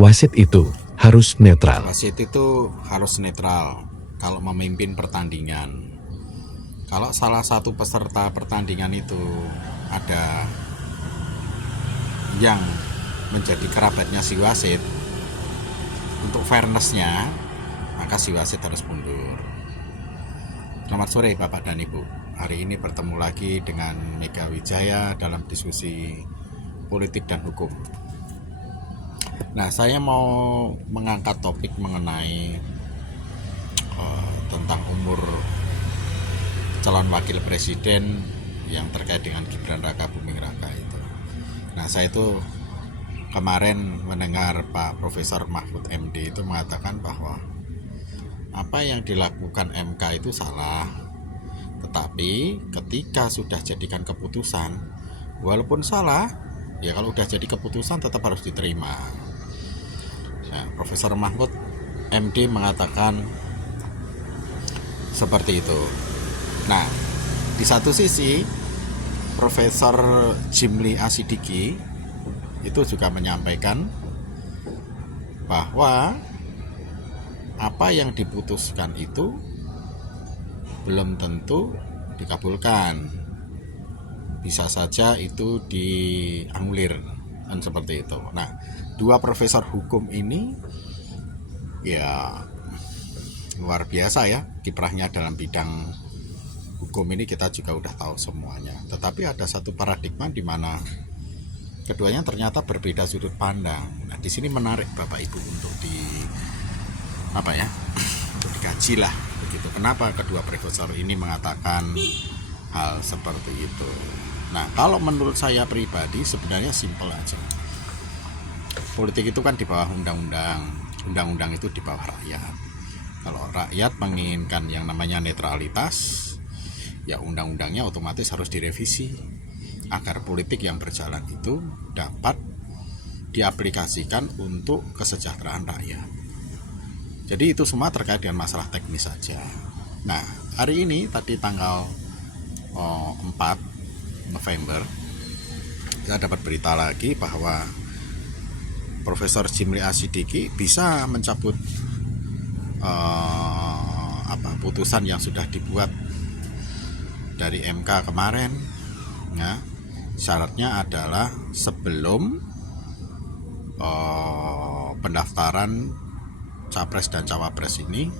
Wasit itu harus netral. Wasit itu harus netral kalau memimpin pertandingan. Kalau salah satu peserta pertandingan itu ada yang menjadi kerabatnya si wasit, untuk fairness-nya maka si wasit harus mundur. Selamat sore Bapak dan Ibu. Hari ini bertemu lagi dengan Mega Wijaya dalam diskusi politik dan hukum. Nah, saya mau mengangkat topik mengenai tentang umur calon wakil presiden yang terkait dengan Gibran Raka Buming Raka itu. Nah, saya itu kemarin mendengar Pak Profesor Mahfud MD itu mengatakan bahwa apa yang dilakukan MK itu salah, tetapi ketika sudah jadikan keputusan, walaupun salah, ya kalau udah jadi keputusan tetap harus diterima. Nah, Profesor Mahfud MD mengatakan seperti itu. Nah, di satu sisi Profesor Jimli Asidiki itu juga menyampaikan bahwa apa yang diputuskan itu belum tentu dikabulkan, bisa saja itu dianulir dan seperti itu. Nah, dua profesor hukum ini ya luar biasa ya kiprahnya dalam bidang hukum ini, kita juga udah tahu semuanya. Tetapi ada satu paradigma di mana keduanya ternyata berbeda sudut pandang. Nah, di sini menarik Bapak Ibu untuk untuk dikaji lah begitu. Kenapa kedua profesor ini mengatakan hal seperti itu? Nah, kalau menurut saya pribadi sebenarnya simpel aja. Politik itu kan di bawah undang-undang, undang-undang itu di bawah rakyat. Kalau rakyat menginginkan yang namanya netralitas, ya undang-undangnya otomatis harus direvisi agar politik yang berjalan itu dapat diaplikasikan untuk kesejahteraan rakyat. Jadi itu semua terkait dengan masalah teknis saja. Nah, hari ini tadi tanggal 4 November saya dapat berita lagi bahwa Profesor Jimli Asidiki bisa mencabut putusan yang sudah dibuat dari MK kemarin. Ya, syaratnya adalah sebelum pendaftaran Capres dan Cawapres ini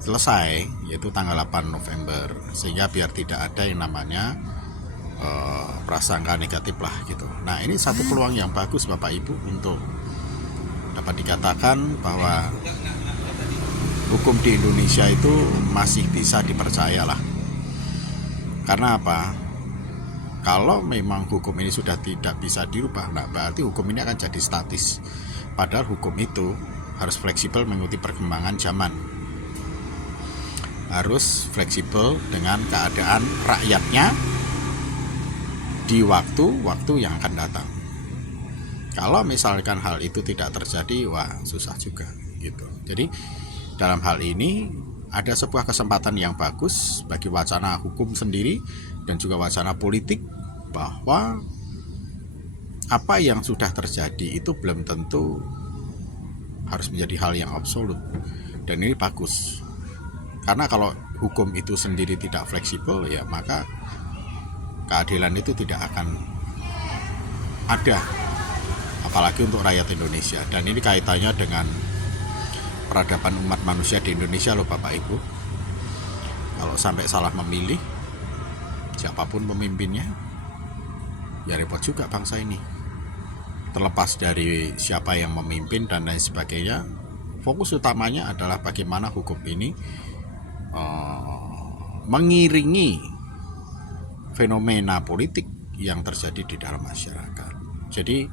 selesai, yaitu tanggal 8 November, sehingga biar tidak ada yang namanya prasangka negatif lah gitu. Nah, ini satu peluang yang bagus Bapak Ibu untuk dapat dikatakan bahwa hukum di Indonesia itu masih bisa dipercaya lah. Karena apa? Kalau memang hukum ini sudah tidak bisa dirubah, nah berarti hukum ini akan jadi statis. Padahal hukum itu harus fleksibel mengikuti perkembangan zaman, harus fleksibel dengan keadaan rakyatnya di waktu-waktu yang akan datang. Kalau misalkan hal itu tidak terjadi, wah susah juga gitu. Jadi dalam hal ini ada sebuah kesempatan yang bagus bagi wacana hukum sendiri dan juga wacana politik, bahwa apa yang sudah terjadi itu belum tentu harus menjadi hal yang absolut. Dan ini bagus, karena kalau hukum itu sendiri tidak fleksibel, ya maka keadilan itu tidak akan ada, apalagi untuk rakyat Indonesia. Dan ini kaitannya dengan peradaban umat manusia di Indonesia loh Bapak Ibu. Kalau sampai salah memilih siapapun pemimpinnya, ya repot juga bangsa ini. Terlepas dari siapa yang memimpin dan lain sebagainya, fokus utamanya adalah bagaimana hukum ini mengiringi fenomena politik yang terjadi di dalam masyarakat. Jadi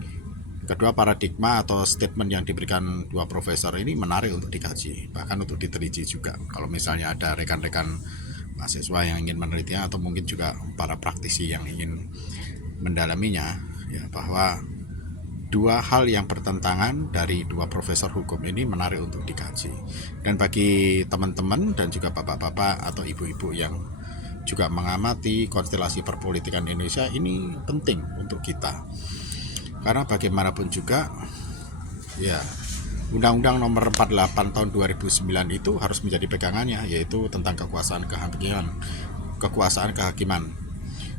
kedua paradigma atau statement yang diberikan dua profesor ini menarik untuk dikaji, bahkan untuk diteliti juga. Kalau misalnya ada rekan-rekan mahasiswa yang ingin menelitinya, atau mungkin juga para praktisi yang ingin mendalaminya, ya, bahwa dua hal yang bertentangan dari dua profesor hukum ini menarik untuk dikaji. Dan bagi teman-teman dan juga bapak-bapak atau ibu-ibu yang juga mengamati konstelasi perpolitikan Indonesia, ini penting untuk kita. Karena bagaimanapun juga Ya, Undang-Undang Nomor 48 tahun 2009 itu harus menjadi pegangannya, yaitu tentang kekuasaan kehakiman.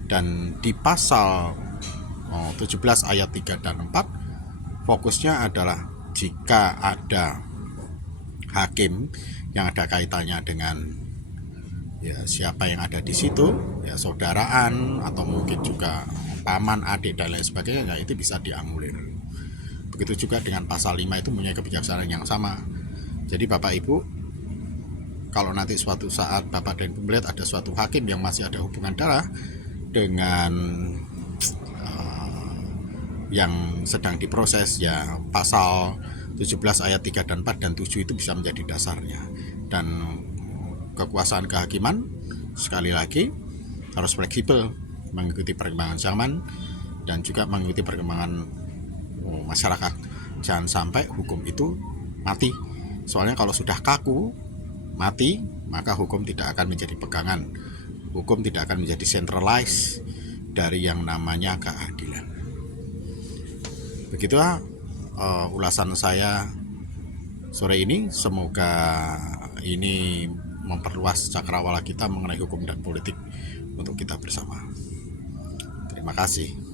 Dan di pasal 17 ayat 3 dan 4 fokusnya adalah jika ada hakim yang ada kaitannya dengan ya siapa yang ada di situ, ya saudaraan atau mungkin juga paman, adik dan lain sebagainya, ya itu bisa dianulir. Begitu juga dengan pasal 5 itu punya kebijaksanaan yang sama. Jadi Bapak Ibu, kalau nanti suatu saat Bapak dan Ibu melihat ada suatu hakim yang masih ada hubungan darah dengan yang sedang diproses, ya pasal 17 ayat 3 dan 4 dan 7 itu bisa menjadi dasarnya. Dan kekuasaan kehakiman sekali lagi harus fleksibel, mengikuti perkembangan zaman dan juga mengikuti perkembangan masyarakat. Jangan sampai hukum itu mati. Soalnya kalau sudah kaku, mati, maka hukum tidak akan menjadi pegangan. Hukum tidak akan menjadi centralized dari yang namanya keadilan. Begitulah ulasan saya sore ini. Semoga ini memperluas cakrawala kita mengenai hukum dan politik untuk kita bersama. Terima kasih.